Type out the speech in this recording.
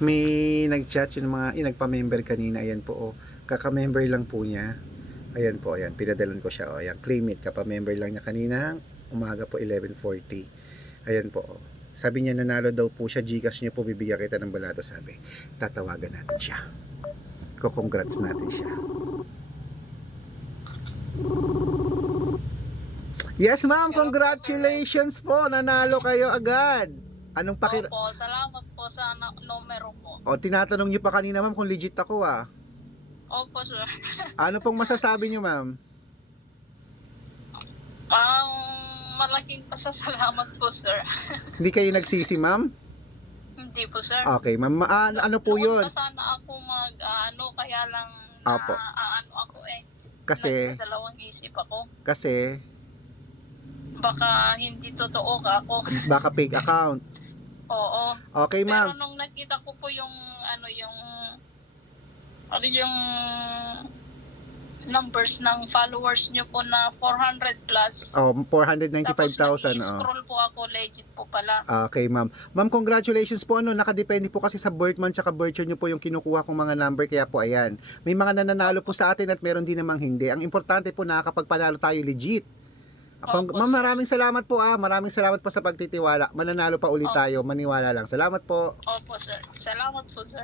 May nag-chat yung mga, yung nagpa-member kanina, ayan po, oh. Kaka-member lang po niya. Ayan po, ayan, pinadalan ko siya, oh. Ayan, claim it, kapa-member lang niya kanina, umaga po, 11.40. Ayan po, oh. Sabi niya, nanalo daw po siya, Gcash niyo po, bibigyan kita ng balato, sabi. Tatawagan natin siya. Ko-congrats natin siya. Yes, ma'am, congratulations po, nanalo kayo agad. Anong pakir... Opo, salamat po sa na- numero po. O, tinatanong niyo pa kanina, ma'am, kung legit ako, ah. Opo, sir. Ano pong masasabi niyo, ma'am? Ang malaking pasasalamat po, sir. Hindi kayo nagsisi, ma'am? Hindi po, sir. Okay, ma'am. Ma- ah, ano po Noon yun? pa sana ako mag, ah, ano, kaya lang na, ah, ano ako eh. Kasi, dalawang isip ako. kasi, Baka hindi totoo ka ako. baka fake account. Oo. Okay, Pero ma'am. nung nakita ko po yung, ano, yung, ano yung numbers ng followers nyo po na 400 plus. Oh, Tapos 495,000. Oh. po ako, legit po pala. Okay, ma'am. Ma'am, congratulations po. Ano, nakadepende po kasi sa birth month tsaka birth year nyo po yung kinukuha kong mga number. Kaya po, ayan. May mga nananalo po sa atin at meron din namang hindi. Ang importante po, nakakapagpanalo tayo legit. Opo, ma'am, maraming salamat po ah. Maraming salamat po sa pagtitiwala. Mananalo pa ulit Opo. tayo. Maniwala lang. Salamat po. Opo, sir. Salamat po, sir.